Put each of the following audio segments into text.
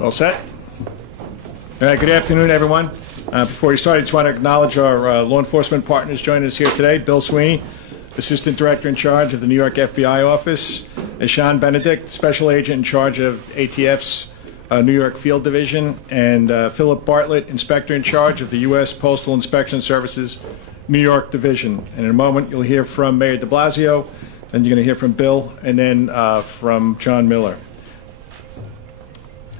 All set? All right, good afternoon, everyone. Before we start, I just want to acknowledge our law enforcement partners joining us here today. Bill Sweeney, Assistant Director in charge of the New York FBI office. Sean Benedict, Special Agent in charge of ATF's New York Field Division. And Philip Bartlett, Inspector in charge of the U.S. Postal Inspection Services New York Division. And in a moment, you'll hear from Mayor de Blasio, then you're going to hear from Bill, and then from John Miller.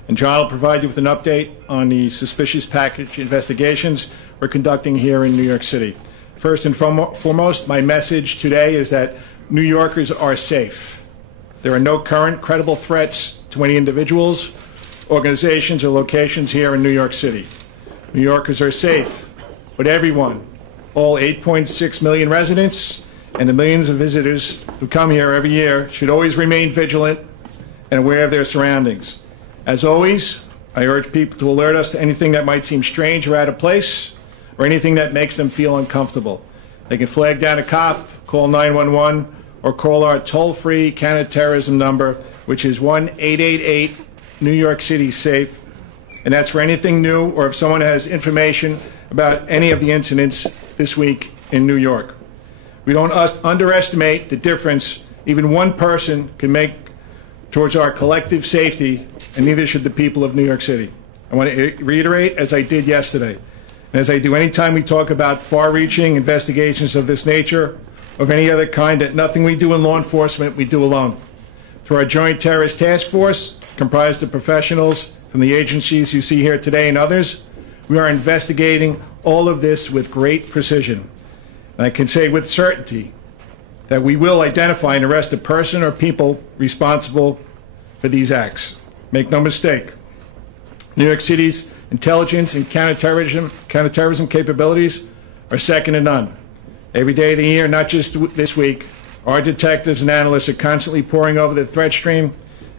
And John will provide you with an update on the suspicious package investigations we're conducting here in New York City. First and foremost, my message today is that New Yorkers are safe. There are no current credible threats to any individuals, organizations, or locations here in New York City. New Yorkers are safe, but everyone, all 8.6 million residents and the millions of visitors who come here every year, should always remain vigilant and aware of their surroundings. As always, I urge people to alert us to anything that might seem strange or out of place, or anything that makes them feel uncomfortable. They can flag down a cop, call 911, or call our toll-free counterterrorism number, which is 1-888-New York City SAFE. And that's for anything new, or if someone has information about any of the incidents this week in New York. We don't underestimate the difference even one person can make towards our collective safety, and neither should the people of New York City. I want to reiterate, as I did yesterday, and as I do anytime we talk about far-reaching investigations of this nature, or of any other kind, that nothing we do in law enforcement we do alone. Through our Joint Terrorist Task Force, comprised of professionals from the agencies you see here today and others, we are investigating all of this with great precision. And I can say with certainty that we will identify and arrest a person or people responsible for these acts. Make no mistake, New York City's intelligence and counterterrorism capabilities are second to none. Every day of the year, not just this week, our detectives and analysts are constantly poring over the threat stream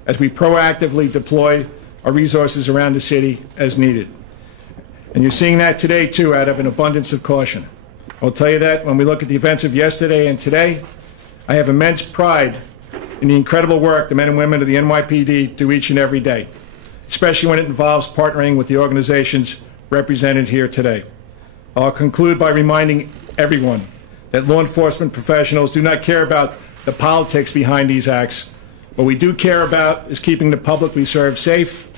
as we proactively deploy our resources around the city as needed. And you're seeing that today, too, out of an abundance of caution. I'll tell you that when we look at the events of yesterday and today, I have immense pride in the incredible work the men and women of the NYPD do each and every day, especially when it involves partnering with the organizations represented here today. I'll conclude by reminding everyone that law enforcement professionals do not care about the politics behind these acts. What we do care about is keeping the public we serve safe.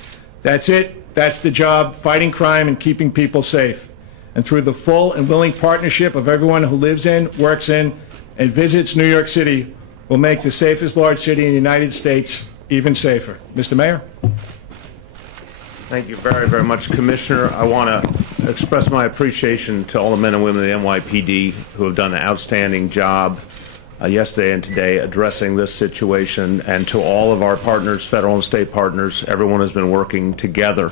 That's it. That's the job, fighting crime and keeping people safe. And through the full and willing partnership of everyone who lives in, works in, and visits New York City, will make the safest large city in the United States even safer. Mr. Mayor? Thank you very, very much, Commissioner. I want to express my appreciation to all the men and women of the NYPD who have done an outstanding job yesterday and today addressing this situation, and to all of our partners, federal and state partners. Everyone has been working together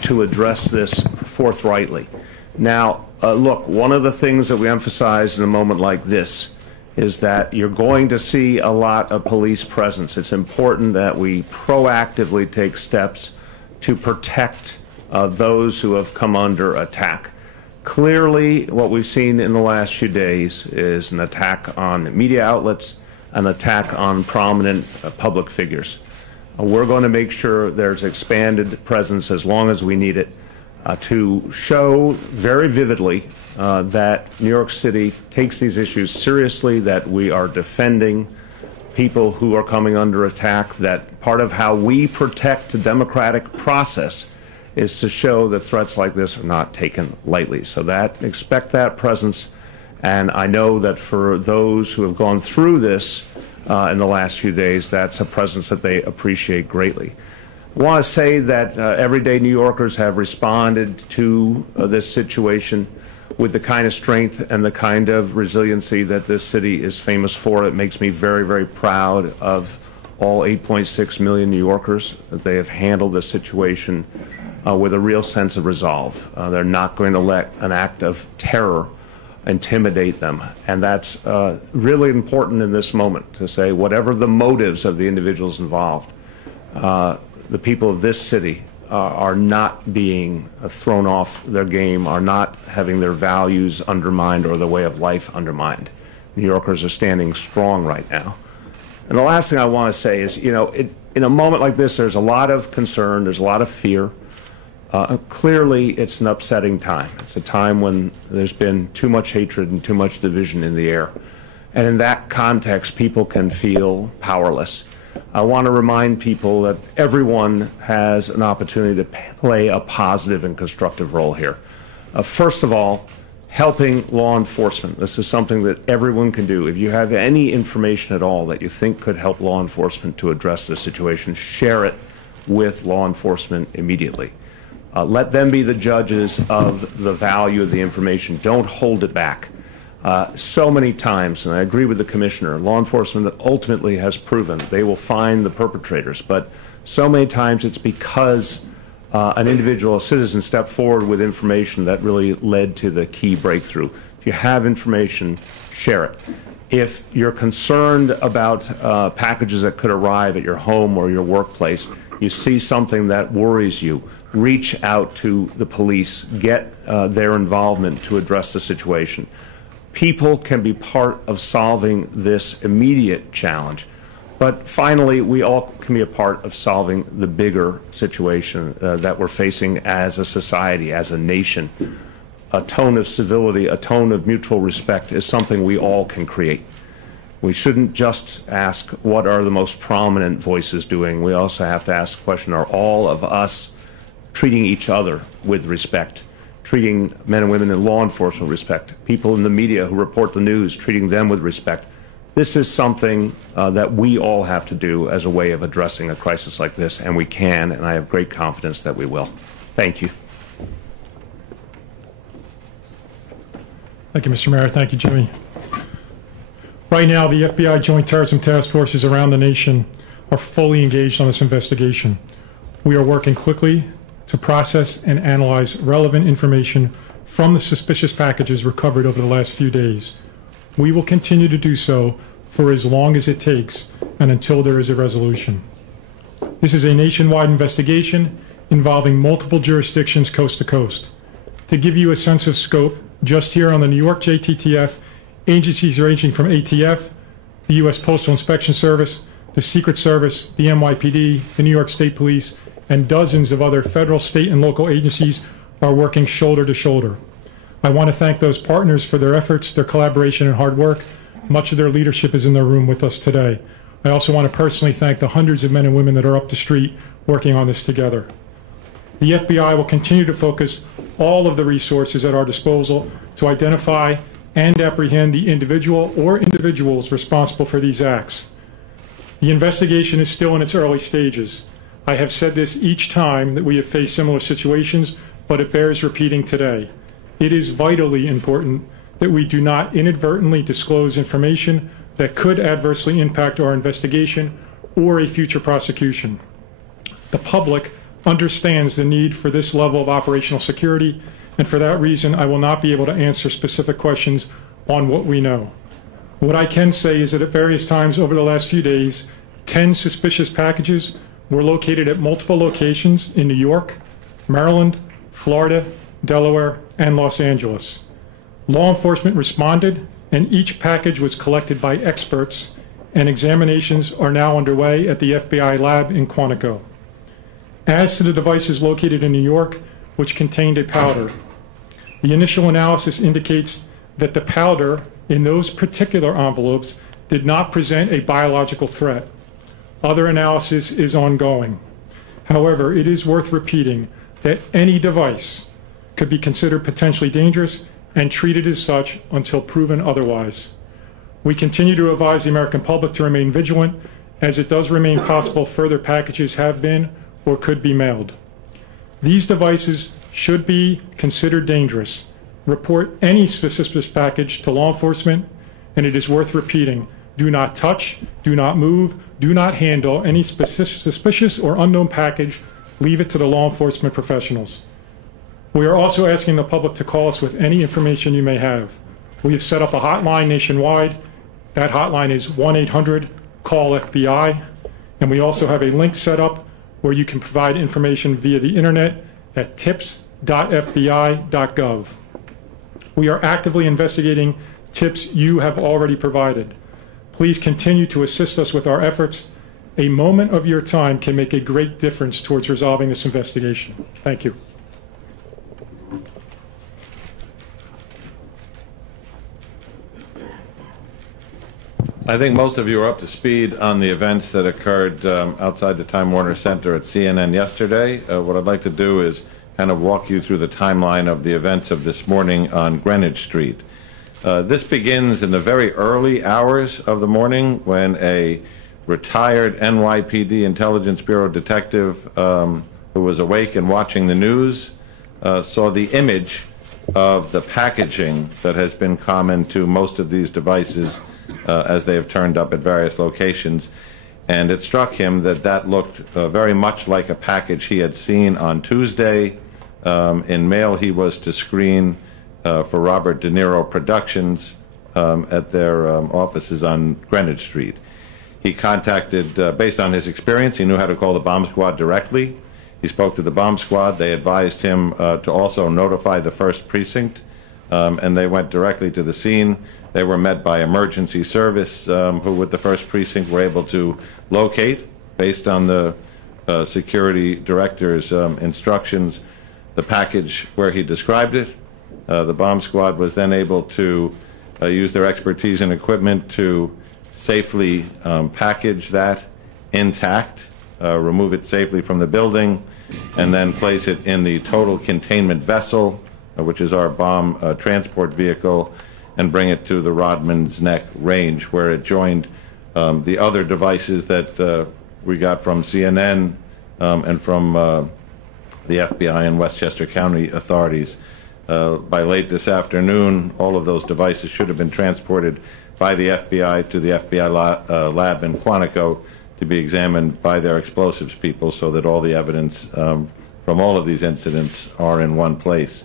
to address this forthrightly. Now, look, one of the things that we emphasize in a moment like this is that you're going to see a lot of police presence. It's important that we proactively take steps to protect those who have come under attack. Clearly, what we've seen in the last few days is an attack on media outlets, an attack on prominent public figures. We're going to make sure there's expanded presence as long as we need it to show very vividly that New York City takes these issues seriously, that we are defending people who are coming under attack, that part of how we protect the democratic process is to show that threats like this are not taken lightly. So expect that presence, and I know that for those who have gone through this in the last few days, that's a presence that they appreciate greatly. I want to say that everyday New Yorkers have responded to this situation with the kind of strength and the kind of resiliency that this city is famous for. It makes me very, very proud of all 8.6 million New Yorkers, that they have handled this situation with a real sense of resolve. They're not going to let an act of terror intimidate them. And that's really important in this moment, to say whatever the motives of the individuals involved, the people of this city are not being thrown off their game, are not having their values undermined or their way of life undermined. New Yorkers are standing strong right now. And the last thing I want to say is, in a moment like this, there's a lot of concern, there's a lot of fear. Clearly, it's an upsetting time. It's a time when there's been too much hatred and too much division in the air. And in that context, people can feel powerless. I want to remind people that everyone has an opportunity to play a positive and constructive role here. First of all, helping law enforcement. This is something that everyone can do. If you have any information at all that you think could help law enforcement to address this situation, share it with law enforcement immediately. Let them be the judges of the value of the information. Don't hold it back. So many times, and I agree with the Commissioner, law enforcement ultimately has proven they will find the perpetrators, but so many times it's because an individual, a citizen, stepped forward with information that really led to the key breakthrough. If you have information, share it. If you're concerned about packages that could arrive at your home or your workplace, you see something that worries you, reach out to the police, get their involvement to address the situation. People can be part of solving this immediate challenge. But finally, we all can be a part of solving the bigger situation that we're facing as a society, as a nation. A tone of civility, a tone of mutual respect is something we all can create. We shouldn't just ask, what are the most prominent voices doing? We also have to ask the question, are all of us treating each other with respect? Treating men and women in law enforcement with respect, people in the media who report the news, treating them with respect. This is something that we all have to do as a way of addressing a crisis like this, and we can, and I have great confidence that we will. Thank you. Thank you, Mr. Mayor. Thank you, Jimmy. Right now, the FBI Joint Terrorism Task Forces around the nation are fully engaged on this investigation. We are working quickly to process and analyze relevant information from the suspicious packages recovered over the last few days. We will continue to do so for as long as it takes and until there is a resolution. This is a nationwide investigation involving multiple jurisdictions coast to coast. To give you a sense of scope, just here on the New York JTTF, agencies ranging from ATF, the U.S. Postal Inspection Service, the Secret Service, the NYPD, the New York State Police, and dozens of other federal, state, and local agencies are working shoulder to shoulder. I want to thank those partners for their efforts, their collaboration, and hard work. Much of their leadership is in the room with us today. I also want to personally thank the hundreds of men and women that are up the street working on this together. The FBI will continue to focus all of the resources at our disposal to identify and apprehend the individual or individuals responsible for these acts. The investigation is still in its early stages. I have said this each time that we have faced similar situations, but it bears repeating today. It is vitally important that we do not inadvertently disclose information that could adversely impact our investigation or a future prosecution. The public understands the need for this level of operational security, and for that reason, I will not be able to answer specific questions on what we know. What I can say is that at various times over the last few days, 10 suspicious packages were located at multiple locations in New York, Maryland, Florida, Delaware, and Los Angeles. Law enforcement responded, and each package was collected by experts, and examinations are now underway at the FBI lab in Quantico. As to the devices located in New York, which contained a powder, the initial analysis indicates that the powder in those particular envelopes did not present a biological threat. Other analysis is ongoing. However, it is worth repeating that any device could be considered potentially dangerous and treated as such until proven otherwise. We continue to advise the American public to remain vigilant, as it does remain possible further packages have been or could be mailed. These devices should be considered dangerous. Report any suspicious package to law enforcement, and it is worth repeating, do not touch, do not move, do not handle any suspicious or unknown package. Leave it to the law enforcement professionals. We are also asking the public to call us with any information you may have. We have set up a hotline nationwide. That hotline is 1-800-CALL-FBI, and we also have a link set up where you can provide information via the internet at tips.fbi.gov. We are actively investigating tips you have already provided. Please continue to assist us with our efforts. A moment of your time can make a great difference towards resolving this investigation. Thank you. I think most of you are up to speed on the events that occurred outside the Time Warner Center at CNN yesterday. What I'd like to do is kind of walk you through the timeline of the events of this morning on Greenwich Street. This begins in the very early hours of the morning when a retired NYPD Intelligence Bureau detective who was awake and watching the news saw the image of the packaging that has been common to most of these devices as they have turned up at various locations. And it struck him that that looked very much like a package he had seen on Tuesday in mail he was to screen for Robert De Niro Productions at their offices on Greenwich Street. He contacted, based on his experience, he knew how to call the bomb squad directly. He spoke to the bomb squad. They advised him to also notify the 1st Precinct, and they went directly to the scene. They were met by emergency service, who with the 1st Precinct were able to locate, based on the security director's instructions, the package where he described it. The bomb squad was then able to use their expertise and equipment to safely package that intact, remove it safely from the building, and then place it in the total containment vessel, which is our bomb transport vehicle, and bring it to the Rodman's Neck range, where it joined the other devices that we got from CNN and from the FBI and Westchester County authorities. By late this afternoon, all of those devices should have been transported by the FBI to the FBI lab in Quantico to be examined by their explosives people, so that all the evidence from all of these incidents are in one place.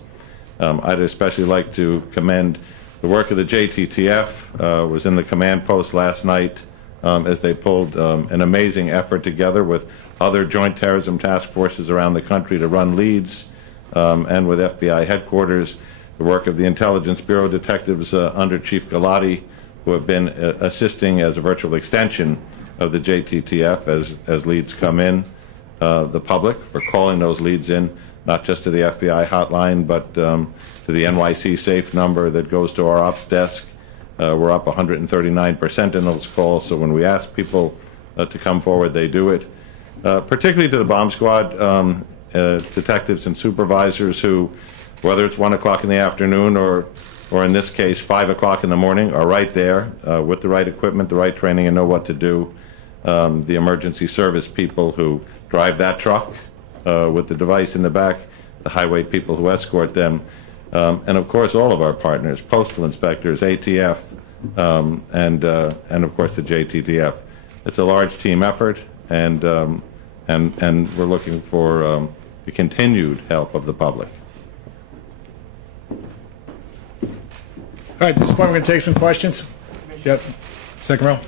I'd especially like to commend the work of the JTTF. Was in the command post last night as they pulled an amazing effort together with other joint terrorism task forces around the country to run leads, and with FBI headquarters, the work of the Intelligence Bureau detectives under Chief Galati, who have been assisting as a virtual extension of the JTTF as leads come in, the public for calling those leads in, not just to the FBI hotline, but to the NYC safe number that goes to our ops desk. We're up 139% in those calls, so when we ask people to come forward, they do it. Particularly to the bomb squad detectives and supervisors who, whether it's 1 o'clock in the afternoon or in this case 5 o'clock in the morning, are right there with the right equipment, the right training, and know what to do. The emergency service people who drive that truck with the device in the back, the highway people who escort them, and of course all of our partners, postal inspectors, ATF, and of course the JTTF. It's a large team effort, and we're looking for the continued help of the public. All right, at this point, we're going to take some questions. Yep. Second row.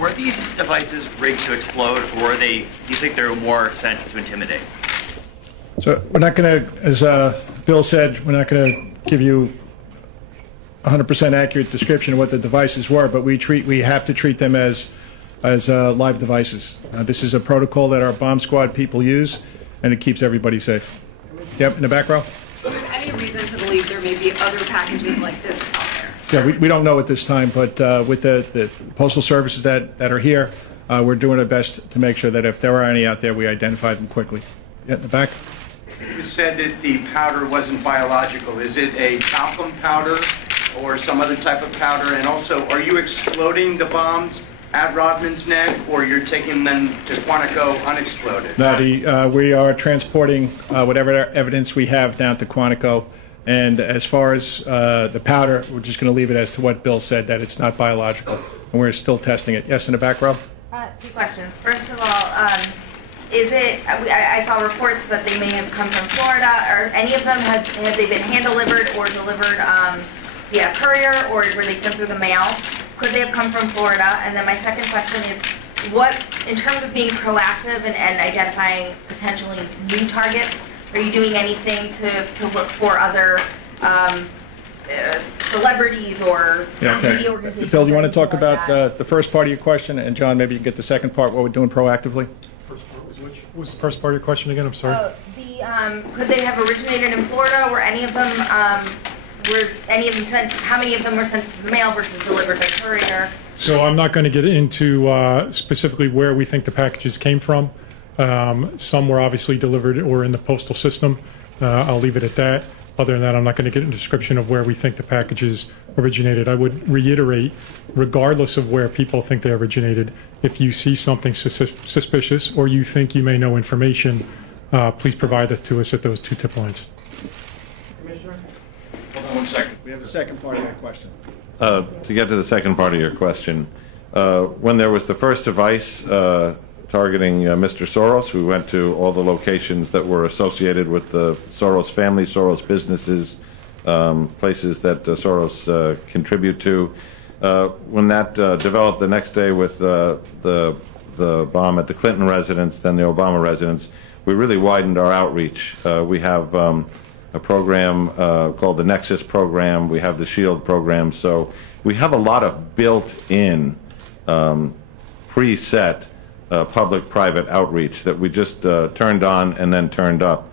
Were these devices rigged to explode, or do you think they were more sent to intimidate? So we're not going to, as Bill said, we're not going to give you 100% accurate description of what the devices were, but we have to treat them as live devices. This is a protocol that our bomb squad people use, and it keeps everybody safe. Yep, in the back row. Is there any reason to believe there may be other packages like this out there? Yeah, we don't know at this time, but with the postal services that are here, we're doing our best to make sure that if there are any out there, we identify them quickly. Yeah, in the back. You said that the powder wasn't biological. Is it a talcum powder or some other type of powder? And also, are you exploding the bombs at Rodman's Neck, or you're taking them to Quantico unexploded? No, we are transporting whatever evidence we have down to Quantico. And as far as the powder, we're just going to leave it as to what Bill said, that it's not biological, and we're still testing it. Yes, in the back row. 2 questions. First of all, is it? I saw reports that they may have come from Florida. Or any of them have they been hand delivered or delivered via courier, or were they sent through the mail? Could they have come from Florida? And then my second question is, what, in terms of being proactive and identifying potentially new targets, are you doing anything to look for other celebrities or Yeah, TV okay. organizations. Bill, do you or want to talk anything like about that. the first part of your question? And John, maybe you can get the second part, what we're doing proactively? First part was which? What was the first part of your question again? I'm sorry. Could they have originated in Florida? Were any of them sent? How many of them were sent to the mail versus delivered by courier? So I'm not going to get into specifically where we think the packages came from. Some were obviously delivered or in the postal system. I'll leave it at that. Other than that, I'm not going to get into a description of where we think the packages originated. I would reiterate, regardless of where people think they originated, if you see something suspicious or you think you may know information, please provide that to us at those 2 tip lines. Commissioner? Hold on 1 second. We have a second part of that question. To get to the second part of your question, when there was the first device targeting Mr. Soros, we went to all the locations that were associated with the Soros family, Soros businesses, places that Soros contribute to. When that developed the next day with the bomb at the Clinton residence, then the Obama residence, we really widened our outreach. We have a program called the Nexus program. We have the SHIELD program. So we have a lot of built-in, preset public-private outreach that we just turned on and then turned up.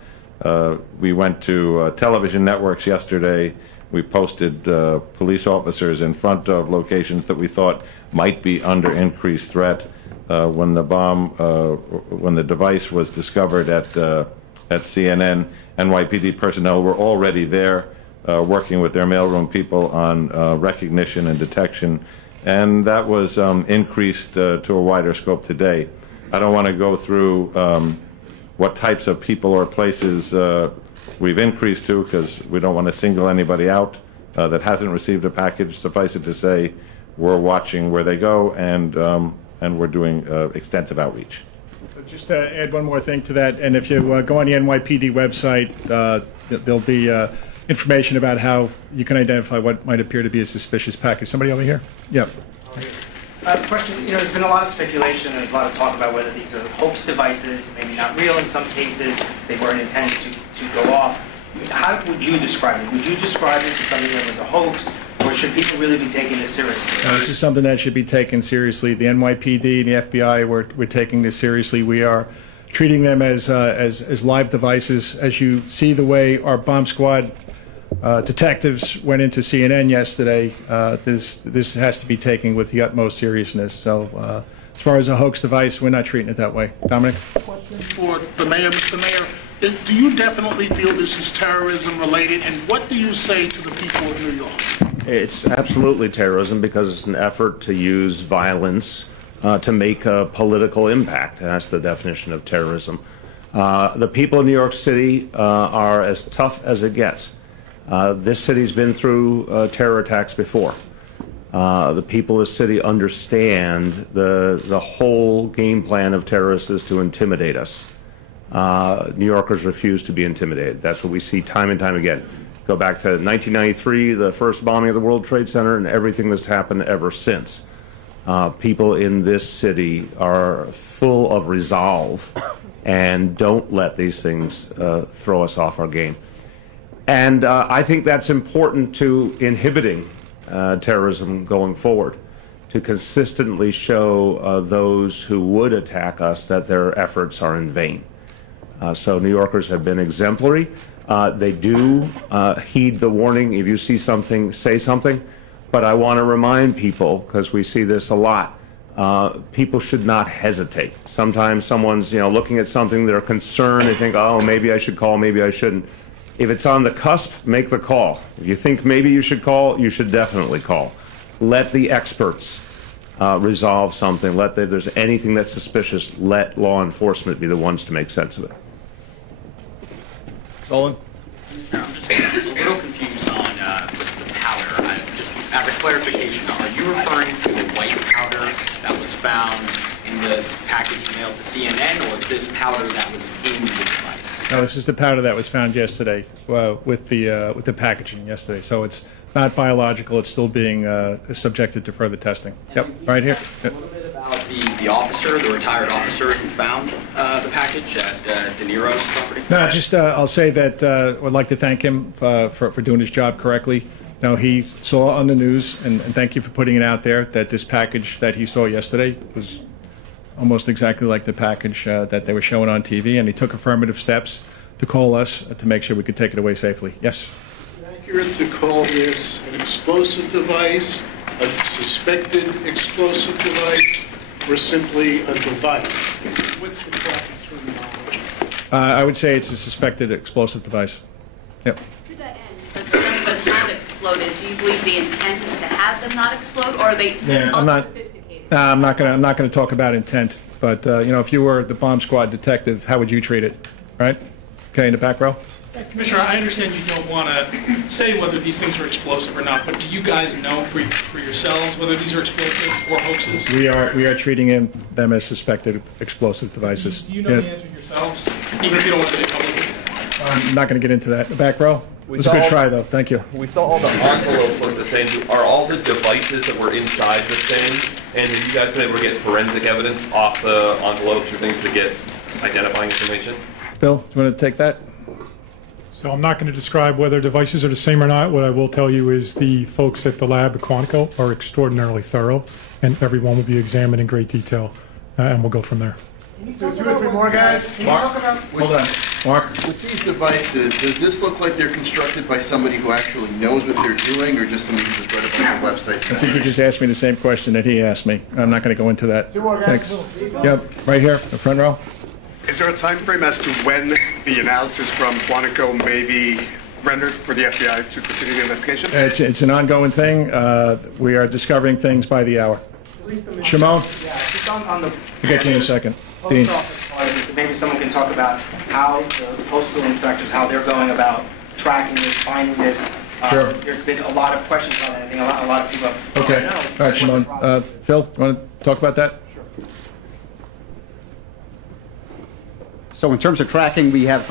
We went to television networks yesterday. We posted police officers in front of locations that we thought might be under increased threat. When the device was discovered at CNN, NYPD personnel were already there working with their mailroom people on recognition and detection, and that was increased to a wider scope today. I don't want to go through what types of people or places we've increased to, because we don't want to single anybody out that hasn't received a package. Suffice it to say, we're watching where they go, and we're doing extensive outreach. Just to add one more thing to that, and if you go on the NYPD website, there'll be information about how you can identify what might appear to be a suspicious package. Somebody over here? Yeah. Question, there's been a lot of speculation and a lot of talk about whether these are hoax devices, maybe not real in some cases, they weren't intended to go off. How would you describe it? Would you describe it as something that was a hoax, or should people really be taking this seriously? This is something that should be taken seriously. The NYPD and the FBI, we're taking this seriously. We are treating them as live devices. As you see the way our bomb squad detectives went into CNN yesterday, this has to be taken with the utmost seriousness. So as far as a hoax device, we're not treating it that way. Dominic? Question for the mayor. Mr. Mayor, do you definitely feel this is terrorism related, and what do you say to the people of New York? It's absolutely terrorism because it's an effort to use violence to make a political impact. That's the definition of terrorism. The people of New York City are as tough as it gets. This city's been through terror attacks before. The people of the city understand the whole game plan of terrorists is to intimidate us. New Yorkers refuse to be intimidated. That's what we see time and time again. Go back to 1993, the first bombing of the World Trade Center, and everything that's happened ever since. People in this city are full of resolve and don't let these things throw us off our game. And I think that's important to inhibiting terrorism going forward, to consistently show those who would attack us that their efforts are in vain. So New Yorkers have been exemplary. They do heed the warning. If you see something, say something. But I want to remind people, because we see this a lot, people should not hesitate. Sometimes someone's looking at something, they're concerned, they think, oh, maybe I should call, maybe I shouldn't. If it's on the cusp, make the call. If you think maybe you should call, you should definitely call. Let the experts resolve something. If there's anything that's suspicious, let law enforcement be the ones to make sense of it. Dolan? I'm just a little confused on the powder. Just as a clarification, are you referring to the white powder that was found in this package mailed to CNN, or is this powder that was in the device? No, this is the powder that was found yesterday with the packaging yesterday. So it's not biological. It's still being subjected to further testing. Yep, right here. A little bit about the officer, the retired officer who found the package at De Niro's property? No, just I'll say that I'd like to thank him for doing his job correctly. Now, he saw on the news, and thank you for putting it out there, that this package that he saw yesterday was almost exactly like the package that they were showing on TV, and he took affirmative steps to call us to make sure we could take it away safely. Yes? Is it accurate to call this an explosive device, a suspected explosive device, or simply a device? What's the proper terminology? I would say it's a suspected explosive device. Yep. To that end, the ones that have exploded, do you believe the intent is to have them not explode, or are they I'm not. unsophisticated? I'm not going to talk about intent. But you know, if you were the bomb squad detective, how would you treat it? Right? Okay, in the back row. Commissioner, I understand you don't want to say whether these things are explosive or not, but do you guys know for yourselves whether these are explosive or hoaxes? We are treating them as suspected explosive devices. Do you know the answer yourselves, even if you don't want to say publicly? I'm not going to get into that. The back row. It was a good try, though. Thank you. We saw all the envelopes look the same. Are all the devices that were inside the same? And have you guys been able to get forensic evidence off the envelopes or things to get identifying information? Bill, do you want to take that? So I'm not going to describe whether devices are the same or not. What I will tell you is the folks at the lab at Quantico are extraordinarily thorough, and everyone will be examined in great detail, and we'll go from there. Two or three more guys. Mark, hold on. Mark. With these devices, does this look like they're constructed by somebody who actually knows what they're doing, or just somebody who just read it on their website? I think you just asked me the same question that he asked me. I'm not going to go into that. Two more guys. Thanks. Yep, right here, the front row. Is there a time frame as to when the analysis from Quantico may be rendered for the FBI to continue the investigation? It's an ongoing thing. We are discovering things by the hour. Shimon? Yeah, just on the... We'll get to you in a second. Dean. Post office part of this, maybe someone can talk about how the postal inspectors, how they're going about tracking this, finding this. Sure. There's been a lot of questions on that. I think a lot of people have Okay. All right, Shimon. Phil, you want to talk about that? So in terms of tracking, we have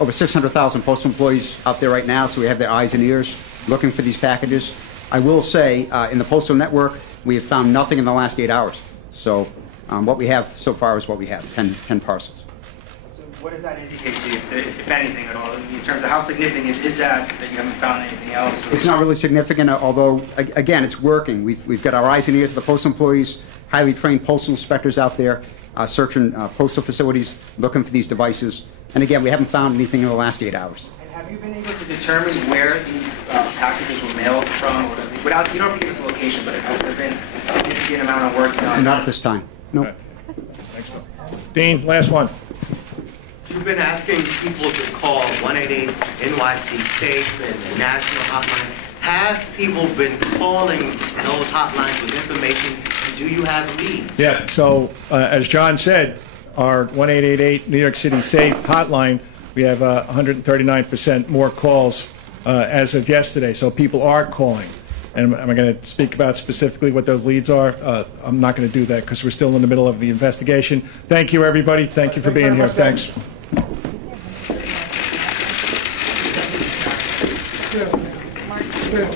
over 600,000 postal employees out there right now, so we have their eyes and ears looking for these packages. I will say, in the postal network, we have found nothing in the last 8 hours. So what we have so far is what we have, 10 parcels. So what does that indicate to you, if anything at all, in terms of how significant is that you haven't found anything else? It's not really significant, although, again, it's working. We've got our eyes and ears of the postal employees, highly trained postal inspectors out there, searching postal facilities, looking for these devices. And again, we haven't found anything in the last 8 hours. And have you been able to determine where these packages were mailed from? Without, you don't have to give us a location, but has there been a significant amount of work done? Not at this time. No. Right. Thanks, Phil. Dean, last one. You've been asking people to call 188-NYC-SAFE and the national hotline. Have people been calling those hotlines with information? And do you have leads? Yeah, so as John said, our 1-888 New York City SAFE hotline, we have 139% more calls as of yesterday. So people are calling. And am I going to speak about specifically what those leads are? I'm not going to do that because we're still in the middle of the investigation. Thank you, everybody. Thank you for being here. Thanks. Good.